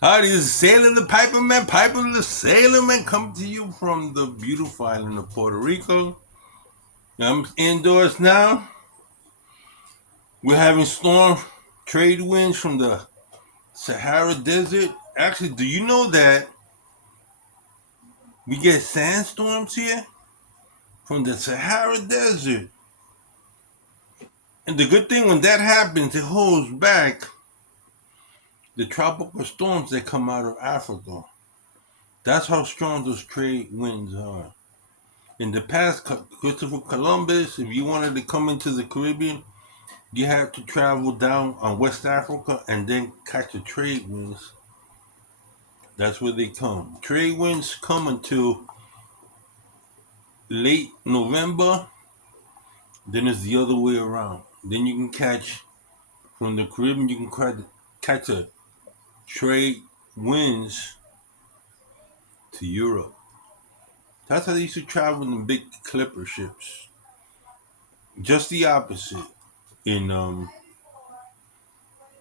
Howdy, this is Sailing the Piperman, Piper the Sailorman, coming to you from the beautiful island of Puerto Rico. I'm indoors now. We're having storm trade winds from the Sahara Desert. Actually, do you know that we get sandstorms here from the Sahara Desert? And the good thing when that happens, it holds back the tropical storms that come out of Africa. That's how strong those trade winds are. In the past, Christopher Columbus, if you wanted to come into the Caribbean, you have to travel down on West Africa and then catch the trade winds. That's where they come. Trade winds come until late November, then it's the other way around. Then you can catch, from the Caribbean, you can catch a trade winds to Europe. That's how they used to travel in big clipper ships. Just the opposite in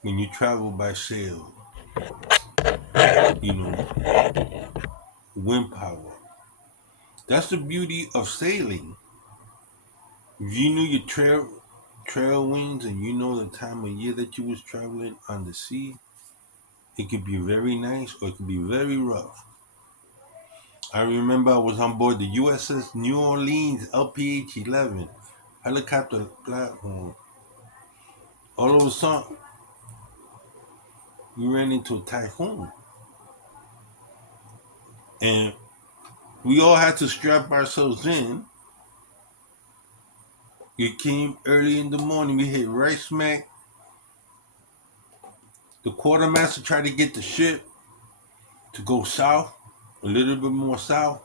when you travel by sail, you know, wind power. That's the beauty of sailing. If you knew your trail winds and you know the time of year that you was traveling on the sea, it could be very nice or it could be very rough. I remember I was on board the USS New Orleans LPH-11 helicopter platform. All of a sudden, we ran into a typhoon, and we all had to strap ourselves in. It came early in the morning. We hit right smack. The quartermaster tried to get the ship to go south, a little bit more south.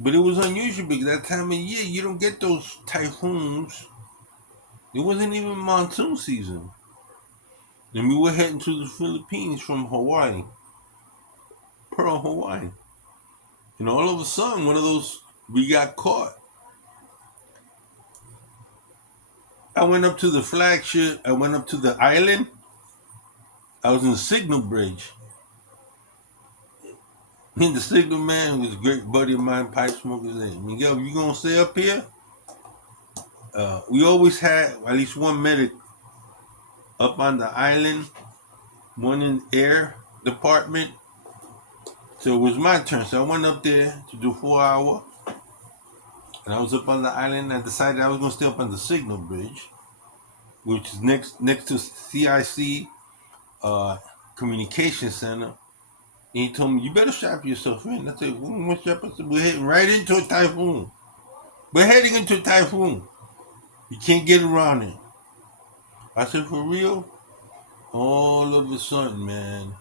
But it was unusual because that time of year you don't get those typhoons. It wasn't even monsoon season. And we were heading to the Philippines from Hawaii, Pearl, Hawaii. And all of a sudden, one of those, we got caught. I went up to the flagship, I went up to the island. I was in the signal bridge. And the signal man was a great buddy of mine, pipe smoker's name. Miguel, you gonna stay up here? We always had at least one medic up on the island, one in air department. So it was my turn. So I went up there to do 4 hour, and I was up on the island. I decided I was gonna stay up on the signal bridge, which is next to CIC uh, communication center. And he told me, "You better strap yourself in." I said, "What strap?" I said, "We're heading right into a typhoon. We're heading into a typhoon. You can't get around it." I said, "For real?" All of a sudden, man,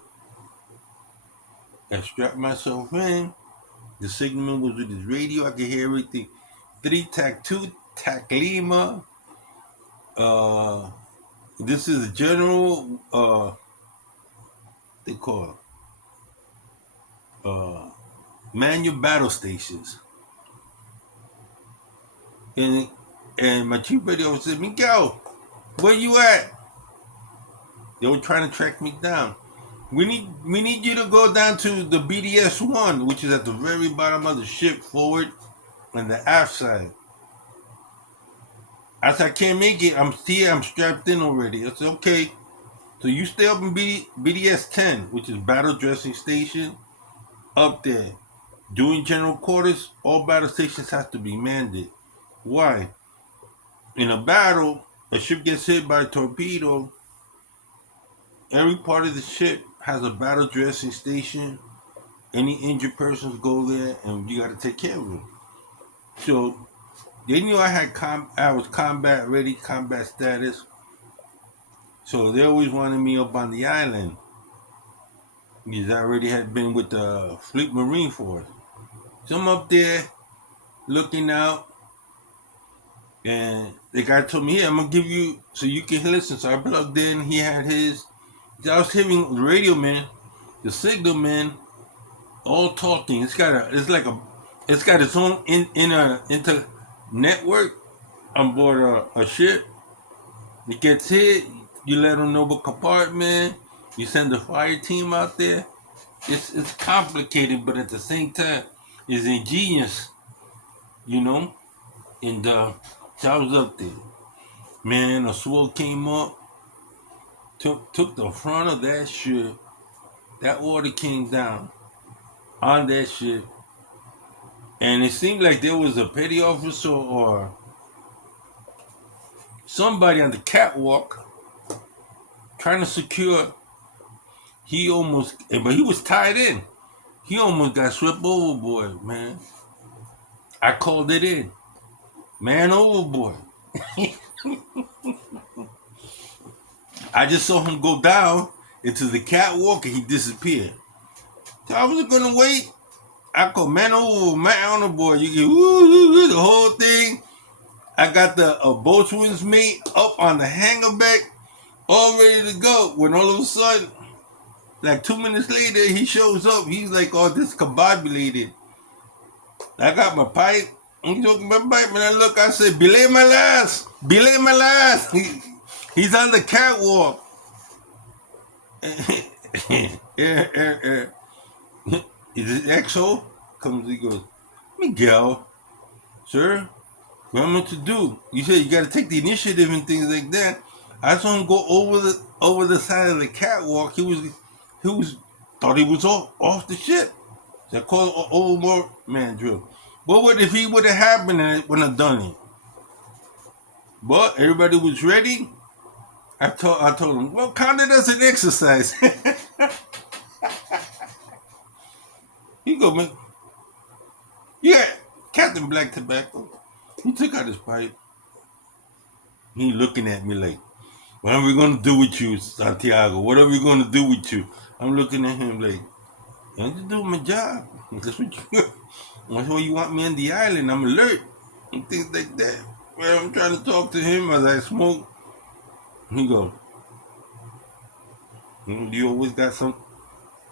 I strapped myself in. The signalman was with his radio. I could hear everything. Three tac two tac Lima. Uh, this is a general. They call uh manual battle stations. And my chief radio said, "Miguel, where you at?" They were trying to track me down. We need you to go down to the BDS-1, which is at the very bottom of the ship, forward on the aft side. I said, "I can't make it. I'm here. I'm strapped in already." I said, "Okay. So you stay up in BDS-10, which is battle dressing station, up there. During general quarters, all battle stations have to be manned. Why? In a battle, a ship gets hit by a torpedo. Every part of the ship has a battle dressing station. Any injured persons go there, and you got to take care of them." So they knew I was combat ready, combat status. So they always wanted me up on the island because I already had been with the Fleet Marine Force. So I'm up there looking out, and the guy told me, "Here, I'm gonna give you so you can listen." So I plugged in. He had his. I was hearing the radio man, the signal man, all talking. It's got its own inter network on board a ship. It gets hit. You let them know what compartment. You send the fire team out there. It's complicated, but at the same time, it's ingenious, you know. And so I was up there, man. A sword came up, took the front of that shit. That order came down on that shit, and it seemed like there was a petty officer or somebody on the catwalk trying to secure. He almost, but he was tied in. He almost got swept overboard, man. I called it in, man overboard. I just saw him go down into the catwalk and he disappeared. So I was gonna wait. I called man over, man overboard. You get woo, the whole thing. I got the boatswain's mate up on the hangarback, all ready to go. When all of a sudden, like 2 minutes later, he shows up. He's like all discombobulated. I got my pipe. I'm talking my pipe, and I look. I said, "Belay my last, belay my last." He's on the catwalk. Yeah. Is it XO? Comes, he goes, Miguel, sir, what am I to do? You said you got to take the initiative and things like that. I saw him go over the side of the catwalk. He was thought he was off the ship. So I called over man drill. What would if he would have happened and it wouldn't have done it? But everybody was ready. I told him, well, count it as an exercise. He go, man. Yeah, Captain Black Tobacco. He took out his pipe. He looking at me like, what are we gonna do with you, Santiago? What are we gonna do with you? I'm looking at him like, I'm just doing my job. That's what you that's why you want me on the island. I'm alert. And things like that. Well, I'm trying to talk to him as I smoke. He go, you always got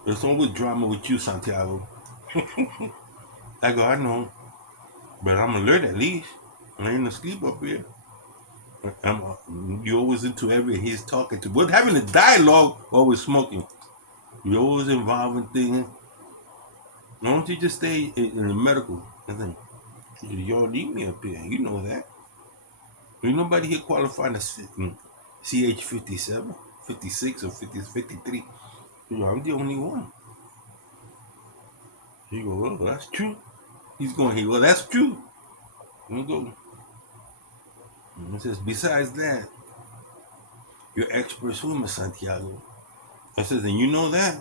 there's always drama with you, Santiago. I go, I know, but I'm alert at least. I ain't asleep up here. You always into everything he's talking to. We're having a dialogue while we're smoking. You're always involved in things. Why don't you just stay in the medical? I think, y'all need me up here. You know that. Ain't nobody here qualified to CH 57, 56, or 50, 53. I'm the only one. He go, well, that's true. He's going here, well, that's true. I'm go. And he says, besides that, you're expert swimmer, Santiago. I says, and you know that?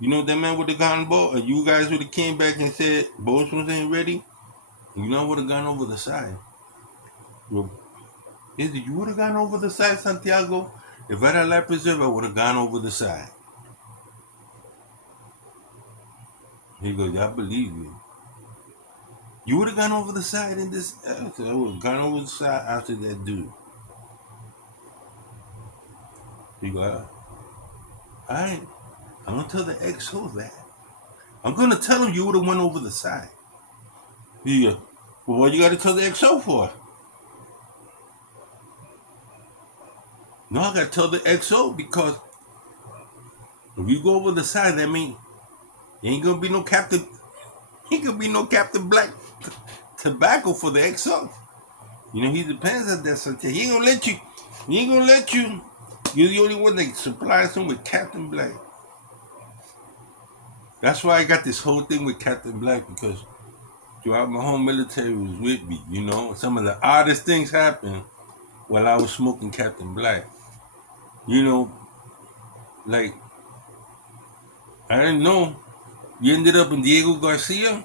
You know that man would have gone boat, and you guys would have came back and said, boatswains ain't ready? You know I would have gone over the side. Well, you would have gone over the side, Santiago? If I had life preserve, I would have gone over the side. He goes, I believe you. You would have gone over the side in this. I would have gone over the side after that dude. He goes, all right. I'm going to tell the XO that. I'm going to tell him you would have went over the side. He goes, well, what you got to tell the XO for? No, I got to tell the XO because if you go over the side, that means there ain't going to be no Captain. Ain't going to be no Captain Black Tobacco for the XO. You know, he depends on that. So he ain't going to let you. He ain't going to let you. You're the only one that supplies him with Captain Black. That's why I got this whole thing with Captain Black, because throughout my whole military was with me. You know, some of the oddest things happened while I was smoking Captain Black. You know, like, I didn't know. You ended up in Diego Garcia.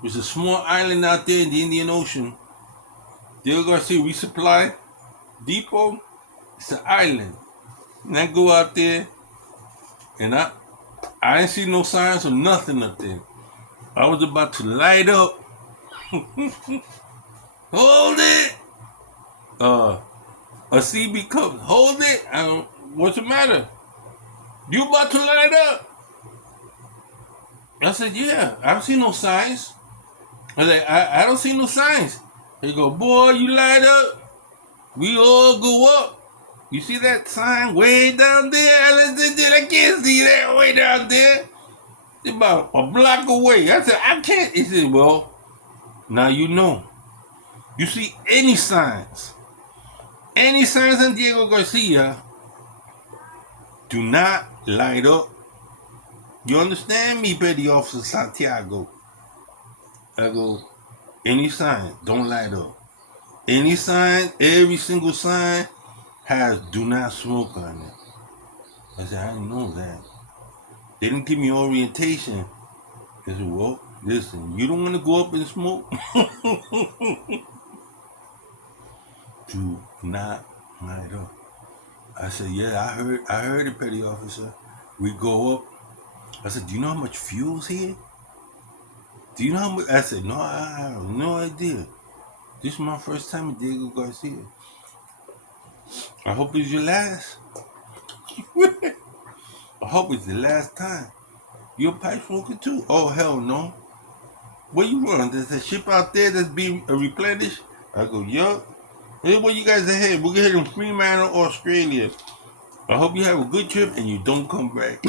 There's a small island out there in the Indian Ocean. Diego Garcia Resupply Depot. It's an island. And I go out there, and I didn't see no signs of nothing up there. I was about to light up. Hold it! A CB comes. Hold it! What's the matter? You about to light up? I said, yeah. I don't see no signs. I was like, I don't see no signs. He go, boy, you light up. We all go up. You see that sign way down there? I can't see that way down there. It's about a block away. I said, I can't. He said, well, now you know. You see any signs on Diego Garcia, do not light up. You understand me, Petty Officer Santiago? I go, any sign, don't light up. Any sign, every single sign has do not smoke on it. I said, I didn't know that. They didn't give me orientation. They said, well, listen, you don't want to go up and smoke? Do not light up. I said, yeah, I heard it, Petty Officer. We go up. I said, do you know how much fuel's here? Do you know how much? I said, no, I have no idea. This is my first time at Diego Garcia. I hope it's your last. I hope it's the last time. You're a pipe smoker too? Oh, hell no. Where you run? There's a ship out there that's being replenished? I go, yup. Hey, where you guys are headed? We're heading Fremantle, Australia. I hope you have a good trip and you don't come back.